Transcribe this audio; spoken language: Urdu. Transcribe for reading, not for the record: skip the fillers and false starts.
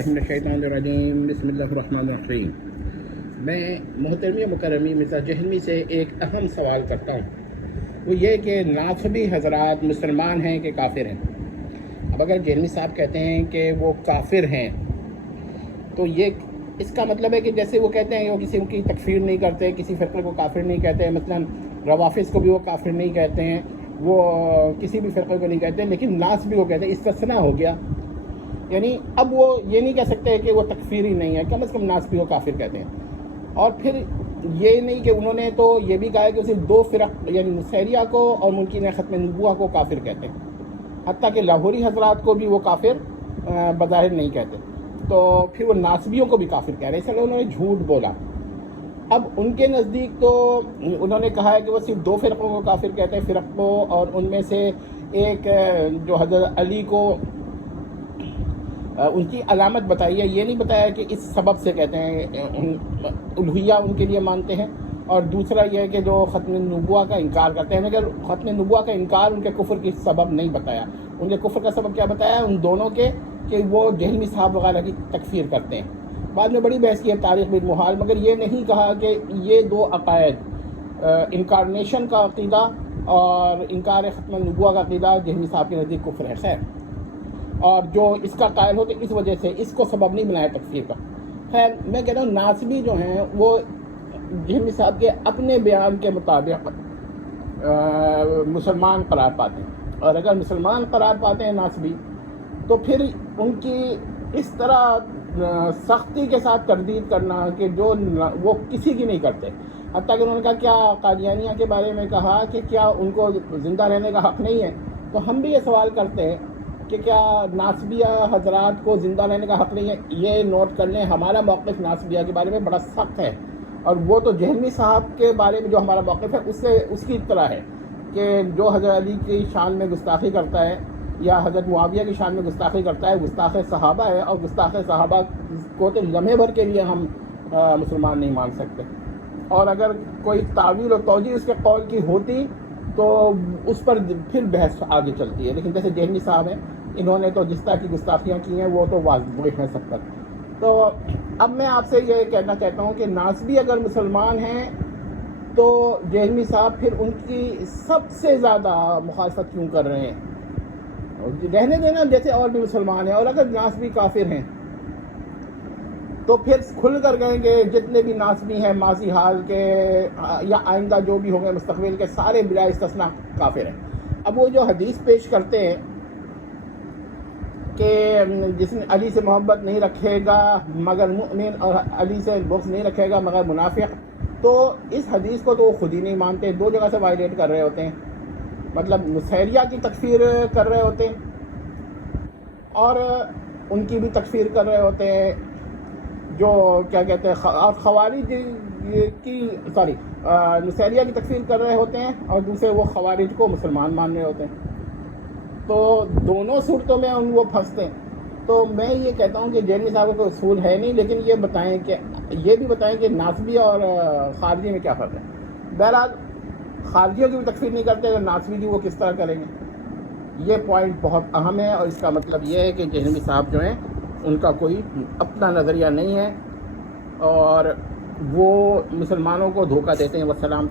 الرجیم بسم اللہ الرحمن الرحیم۔ میں محترمی مکرمی مرزا جہلمی سے ایک اہم سوال کرتا ہوں، وہ یہ کہ ناصبی حضرات مسلمان ہیں کہ کافر ہیں؟ اب اگر جہلمی صاحب کہتے ہیں کہ وہ کافر ہیں تو یہ اس کا مطلب ہے کہ جیسے وہ کہتے ہیں کہ وہ کسی کی تکفیر نہیں کرتے، کسی فرقے کو کافر نہیں کہتے، مثلا روافظ کو بھی وہ کافر نہیں کہتے ہیں، وہ کسی بھی فرقے کو نہیں کہتے، لیکن ناصبی کو کہتے ہیں، استثناء ہو گیا۔ یعنی اب وہ یہ نہیں کہہ سکتے کہ وہ تکفیری نہیں ہے، کم از کم ناصبی کو کافر کہتے ہیں۔ اور پھر یہ نہیں کہ انہوں نے تو یہ بھی کہا کہ صرف دو فرق یعنی نصیریہ کو اور منکرین ختم نبوہ کو کافر کہتے ہیں، حتیٰ کہ لاہوری حضرات کو بھی وہ کافر بظاہر نہیں کہتے، تو پھر وہ ناصبیوں کو بھی کافر کہہ رہے ہیں، اس لیے انہوں نے جھوٹ بولا۔ اب ان کے نزدیک تو انہوں نے کہا ہے کہ وہ صرف دو فرقوں کو کافر کہتے ہیں، فرق کو، اور ان میں سے ایک جو حضرت علی کو ان کی علامت بتائی ہے، یہ نہیں بتایا کہ اس سبب سے کہتے ہیں، الوہیہ ان کے لیے مانتے ہیں، اور دوسرا یہ ہے کہ جو ختم نبوہ کا انکار کرتے ہیں، مگر ختم نبوہ کا انکار ان کے کفر کی سبب نہیں بتایا۔ ان کے کفر کا سبب کیا بتایا ان دونوں کے کہ وہ جہلمی صاحب وغیرہ کی تکفیر کرتے ہیں۔ بعد میں بڑی بحث کی ہے تاریخ بالمحال، مگر یہ نہیں کہا کہ یہ دو عقائد انکارنیشن کا عقیدہ اور انکار ختم نبوہ کا عقیدہ جہلمی صاحب کے نزدیک کفر ہے، خیر، اور جو اس کا قائل ہوتے اس وجہ سے اس کو سبب نہیں بنایا تکفیر کا۔ خیر، میں کہتا ہوں ناصبی جو ہیں وہ جہلمی صاحب کے اپنے بیان کے مطابق مسلمان قرار پاتے ہیں، اور اگر مسلمان قرار پاتے ہیں ناصبی تو پھر ان کی اس طرح سختی کے ساتھ تردید کرنا کہ جو وہ کسی کی نہیں کرتے، حتیٰ کہ انہوں نے کہا کیا قادیانیہ کے بارے میں کہا کہ کیا ان کو زندہ رہنے کا حق نہیں ہے، تو ہم بھی یہ سوال کرتے ہیں کہ کیا ناصبیہ حضرات کو زندہ رہنے کا حق نہیں ہے؟ یہ نوٹ کر لیں، ہمارا موقف ناصبیہ کے بارے میں بڑا سخت ہے، اور وہ تو جہلمی صاحب کے بارے میں جو ہمارا موقف ہے اس کی طرح ہے کہ جو حضرت علی کی شان میں گستاخی کرتا ہے یا حضرت معاویہ کی شان میں گستاخی کرتا ہے، گستاخ صحابہ ہے، اور گستاخ صحابہ کو تو لمحے بھر کے لیے ہم مسلمان نہیں مان سکتے، اور اگر کوئی تعویل اور توجیہ اس کے قول کی ہوتی تو اس پر پھر بحث آگے چلتی ہے، لیکن جیسے جہلمی صاحب ہیں، انہوں نے تو جس طرح کی گستاخیاں کی ہیں وہ تو واضح ہیں سب تک۔ تو اب میں آپ سے یہ کہنا چاہتا ہوں کہ ناصبی اگر مسلمان ہیں تو جہلمی صاحب پھر ان کی سب سے زیادہ مخالفت کیوں کر رہے ہیں؟ رہنے دینا جیسے اور بھی مسلمان ہیں، اور اگر ناصبی کافر ہیں تو پھر کھل کر کہیں کہ جتنے بھی ناصبی ہیں ماضی حال کے یا آئندہ جو بھی ہوں گے مستقبل کے، سارے بلا استثناء کافر ہیں۔ اب وہ جو حدیث پیش کرتے ہیں کہ جس نے علی سے محبت نہیں رکھے گا مگر مؤمن، اور علی سے بغض نہیں رکھے گا مگر منافق، تو اس حدیث کو تو وہ خود ہی نہیں مانتے، دو جگہ سے وائلیٹ کر رہے ہوتے ہیں، مطلب نصیریہ کی تکفیر کر رہے ہوتے ہیں اور ان کی بھی تکفیر کر رہے ہوتے ہیں، جو کیا کہتے ہیں خوارج کی نصیریہ کی تکفیر کر رہے ہوتے ہیں، اور دوسرے وہ خوارج کو مسلمان مان رہے ہوتے ہیں، تو دونوں صورتوں میں وہ پھنستے ہیں۔ تو میں یہ کہتا ہوں کہ جہلمی صاحب کا کوئی اصول ہے نہیں، لیکن یہ بھی بتائیں کہ ناصبی اور خارجی میں کیا فرق ہے۔ بہرحال خارجیوں کی بھی تکفیر نہیں کرتے، اگر ناصبی کی وہ کس طرح کریں گے؟ یہ پوائنٹ بہت اہم ہے، اور اس کا مطلب یہ ہے کہ جہلمی صاحب جو ہیں ان کا کوئی اپنا نظریہ نہیں ہے، اور وہ مسلمانوں کو دھوکہ دیتے ہیں۔ والسلام۔